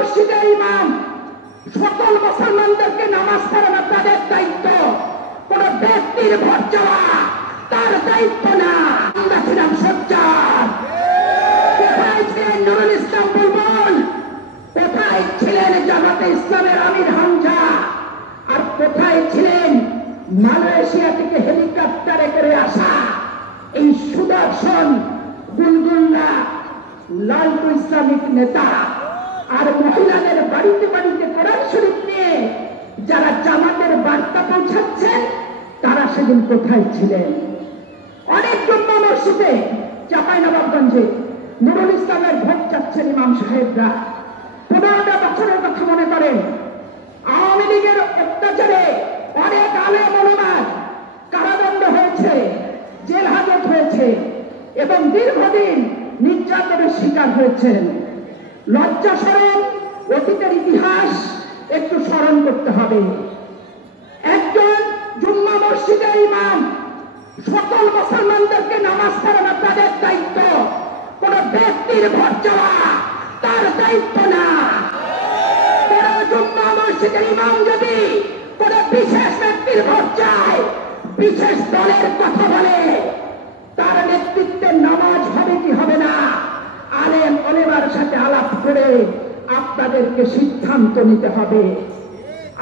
মসজিদের ইমাম সকল মুসলমানদেরকে নামাজ পড়ানো তাদের দায়িত্ব, কোন ব্যক্তির ভোট চাওয়া তার দায়িত্ব না। আমরা ছিলাম সোচ্চার। কোথায় ছিলেন নুরুল ইসলাম বুলবুল? কোথায় ছিলেন জামাতে ইসলামের আমির হামজা? আর কোথায় ছিলেন মালয়েশিয়া থেকে হেলিকপ্টারে করে আসা এই সুদর্শন গুলগুল্লা লালটু ইসলামিক নেতা? আর মহিলাদের বাড়িতে বাড়িতে কোরআন শরীফ নিয়ে যারা জামাতের বার্তা পৌঁছাচ্ছেন তারা সেদিন কোথায় ছিলেন? অনেক জুম্মা মসজিদে চাঁপাইনবাবগঞ্জে নুরুল ইসলামের ভোট চাচ্ছেন ইমাম সাহেবরা। 15টা বছরের কথা মনে করেন। আওয়ামী লীগের অত্যাচারে অনেক আলেম ওলামার কারাদণ্ড হয়েছে, জেল হাজত হয়েছে এবং দীর্ঘদিন নির্যাতনের শিকার হয়েছেন। লজ্জা স্মরণ, অতীতের ইতিহাস একটু স্মরণ করতে হবে। একজন জুম্মা মসজিদের ইমাম সকল মুসলমানদেরকে নামাজ পড়ানো তাদের দায়িত্ব, কোন ব্যক্তির ভোট চাওয়া তার দায়িত্ব না। কোন জুম্মা মসজিদের ইমাম যদি কোন বিশেষ ব্যক্তির ভোট চায়, বিশেষ দলের কথা বলে, তার নেতৃত্বে নামাজ হবে কি হবে না আলেম ওলামার সাথে আলাপ করে আপনাদেরকে সিদ্ধান্ত নিতে হবে।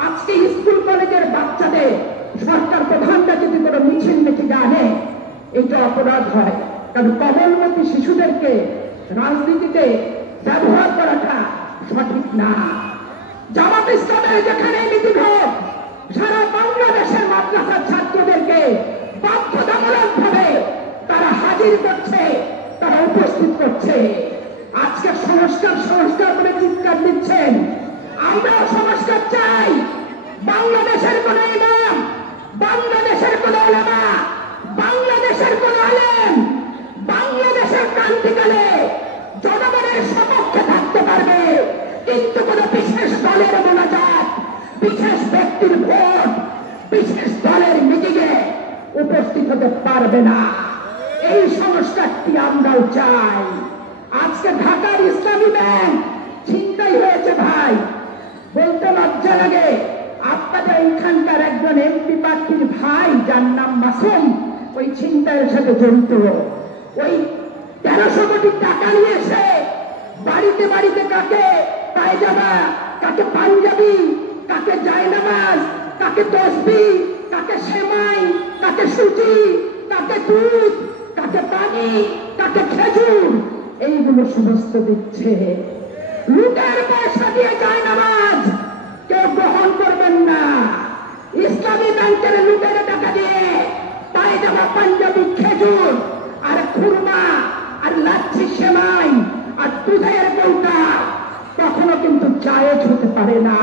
আজকে স্কুল কলেজের বাচ্চাদের সরকার প্রধানরা যদি কোনো মিছিল মিটিং আনে, এটা অপরাধ হয়। কারণ কমলমতি শিশুদেরকে রাজনীতিতে ব্যবহার করাটা সঠিক না। জামাত ইসলামের যেখানে মিটিং হোক, সারা বাংলাদেশের মাদ্রাসার ছাত্রদেরকে বাধ্যতামূলক ভাবে তারা হাজির করছে, তারা উপস্থিত করছে। আজকে সংস্কার সংস্কার বলে চিৎকার দিচ্ছেন। আমরা সংস্কার চাই। বাংলাদেশের কোন ইমাম, বাংলাদেশের কোন ওলামা, বাংলাদেশের কোন আলেম বাংলাদেশের ক্রান্তিকালে জনগণের সপক্ষে থাকতে পারবে, কিন্তু কোন বিশেষ দলের মোনাজাত, বিশেষ ব্যক্তির ভোট, বিশেষ দলের মিটিংয়ে উপস্থিত হতে পারবে না। এই সংস্কারটি আমরাও চাই। আজকে ঢাকার ইসলামী ব্যাংক ছিনতাই হয়েছে ভাই, বলতে লজ্জা লাগে। আপনাদের এইখানকার একজন এমপি প্রার্থীর ভাই, যার নাম মাসুম, ওই ছিনতাইয়ের সাথে জড়িত। ওই 1300 কোটি টাকা নিয়ে এসে বাড়িতে বাড়িতে কাকে পায়জামা, কাকে পাঞ্জাবি, কাকে জায়নামাজ, কাকে তসবি, কাকে সেমাই, কাকে সুজি, কাকে দুধ, কাকে পানি, কাকে খেজুর, এইগুলো সমস্ত দিচ্ছে। লুটের পয়সা দিয়ে জায়নামাজ কেউ গ্রহণ করবেন না। ইসলামী ব্যাংকের লুটের টাকা দিয়ে পায়জামা, পাঞ্জাবি, খেজুর আর খুরমা আর লাচ্ছি, সেমাই আর দুধের কৌটা কখনো কিন্তু জায়েজ হতে পারে না।